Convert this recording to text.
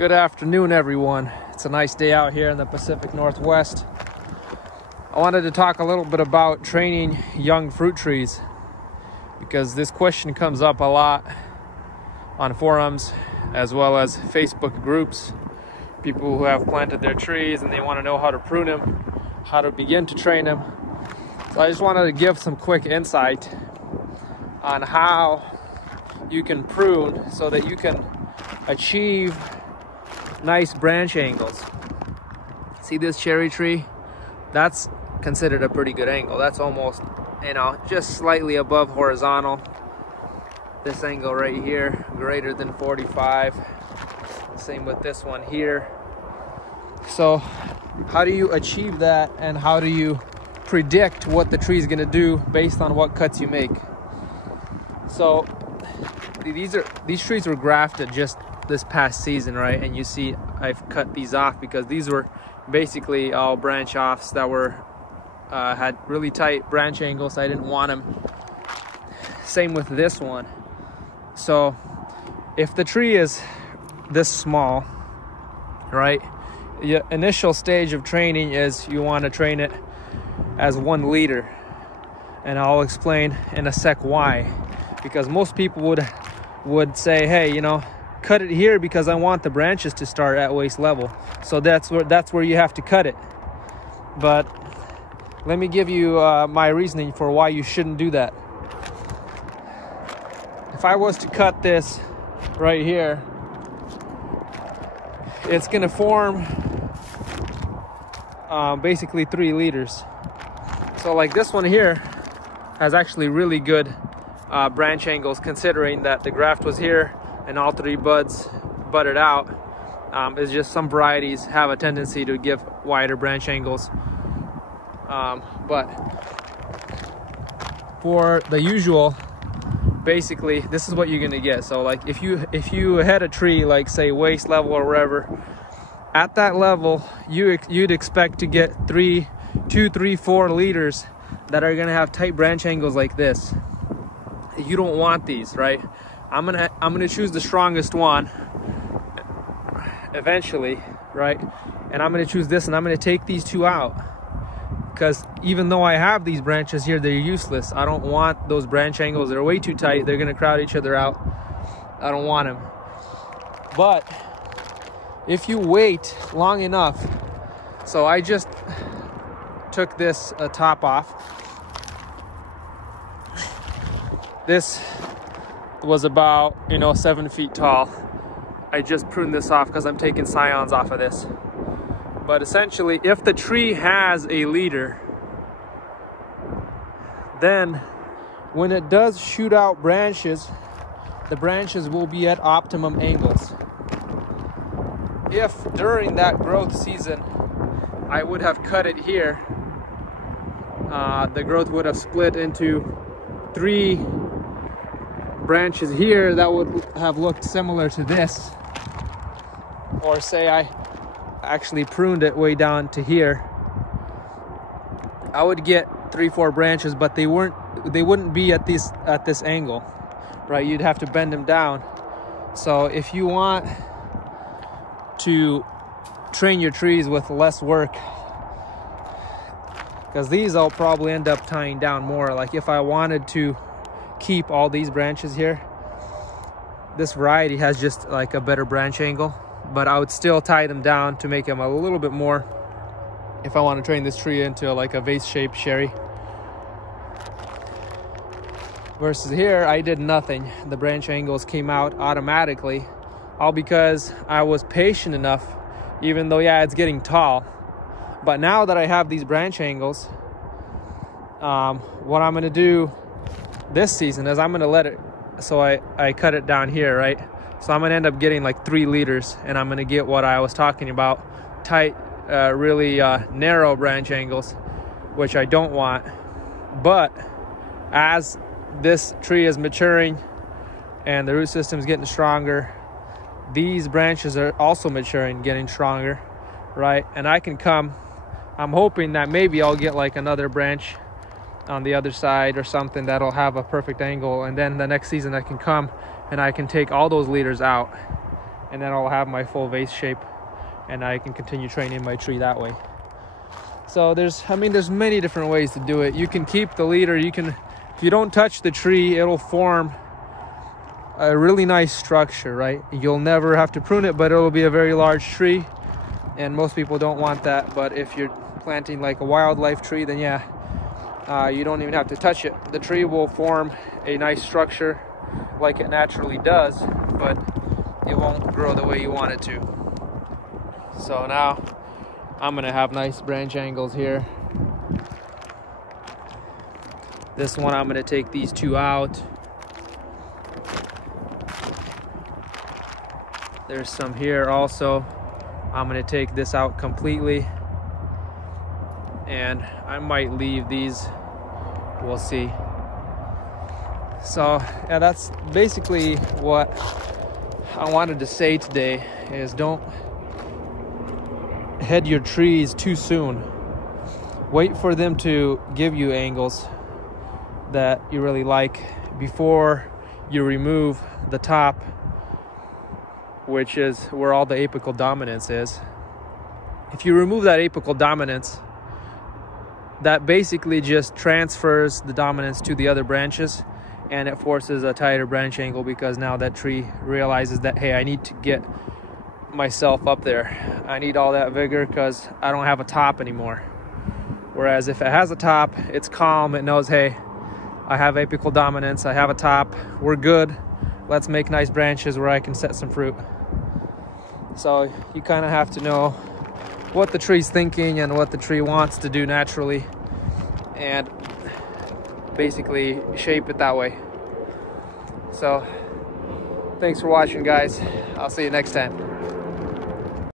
Good afternoon, everyone. It's a nice day out here in the Pacific Northwest. I wanted to talk a little bit about training young fruit trees because this question comes up a lot on forums as well as Facebook groups. People who have planted their trees and they want to know how to prune them, how to begin to train them. So I just wanted to give some quick insight on how you can prune so that you can achieve nice branch angles. See this cherry tree? That's considered a pretty good angle. That's almost, just slightly above horizontal. This angle right here, greater than 45. Same with this one here. So how do you achieve that, and how do you predict what the tree is going to do based on what cuts you make? So these trees were grafted just this past season, right? And you see I've cut these off because these were basically all branch offs that were had really tight branch angles. I didn't want them. Same with this one. So if the tree is this small, right, the initial stage of training is you want to train it as 1 leader, and I'll explain in a sec why. Because most people would say, hey, cut it here because I want the branches to start at waist level. So that's where you have to cut it. But let me give you my reasoning for why you shouldn't do that. If I was to cut this right here, it's going to form basically 3 leaders. So like this one here has actually really good branch angles, considering that the graft was here and all 3 buds budded out. It's just some varieties have a tendency to give wider branch angles. But for the usual, basically this is what you're gonna get. So like if you had a tree like say waist level or wherever, at that level you'd expect to get 2, 3, 4 leaders that are gonna have tight branch angles like this. You don't want these, right? I'm gonna choose the strongest one eventually, right? And I'm gonna choose this, and I'm gonna take these 2 out, because even though I have these branches here, they're useless. I don't want those branch angles. They're way too tight. They're gonna crowd each other out. I don't want them. But if you wait long enough, so I just took this top off. This was about 7 feet tall. I just pruned this off because I'm taking scions off of this. But essentially, if the tree has a leader, then when it does shoot out branches, the branches will be at optimum angles. If during that growth season I would have cut it here, the growth would have split into 3 branches here that would have looked similar to this. Or say I actually pruned it way down to here, I would get 3, 4 branches, but they wouldn't be at this angle, right? You'd have to bend them down. So if you want to train your trees with less work, because these I'll probably end up tying down more. Like if I wanted to keep all these branches here, this variety has just like a better branch angle, but I would still tie them down to make them a little bit more if I want to train this tree into like a vase-shaped cherry. Versus here, I did nothing. The branch angles came out automatically, all because I was patient enough, even though, yeah, it's getting tall. But now that I have these branch angles, what I'm going to do this season is I'm going to let it, so I cut it down here, right? So I'm going to end up getting like 3 leaders, and I'm going to get what I was talking about, tight, really narrow branch angles, which I don't want. But as this tree is maturing and the root system is getting stronger, these branches are also maturing, getting stronger, right? And I can come, I'm hoping that maybe I'll get like another branch on the other side or something that'll have a perfect angle, and then the next season I can come and I can take all those leaders out and then I'll have my full vase shape, and I can continue training my tree that way. So there's many different ways to do it. You can keep the leader. If you don't touch the tree, it'll form a really nice structure, right? You'll never have to prune it, but it'll be a very large tree, and most people don't want that. But if you're planting like a wildlife tree, then yeah, you don't even have to touch it. The tree will form a nice structure like it naturally does, but it won't grow the way you want it to. So now I'm gonna have nice branch angles here. This one, I'm gonna take these two out. There's some here also. I'm gonna take this out completely, and I might leave these, we'll see. So yeah, that's basically what I wanted to say today, is don't head your trees too soon. Wait for them to give you angles that you really like before you remove the top, which is where all the apical dominance is. If you remove that apical dominance, that basically just transfers the dominance to the other branches, and it forces a tighter branch angle, because now that tree realizes that, hey, I need to get myself up there. I need all that vigor because I don't have a top anymore. Whereas if it has a top, it's calm. It knows, hey, I have apical dominance, I have a top, we're good. Let's make nice branches where I can set some fruit. So you kind of have to know what the tree's thinking and what the tree wants to do naturally, and basically shape it that way. So thanks for watching, guys. I'll see you next time.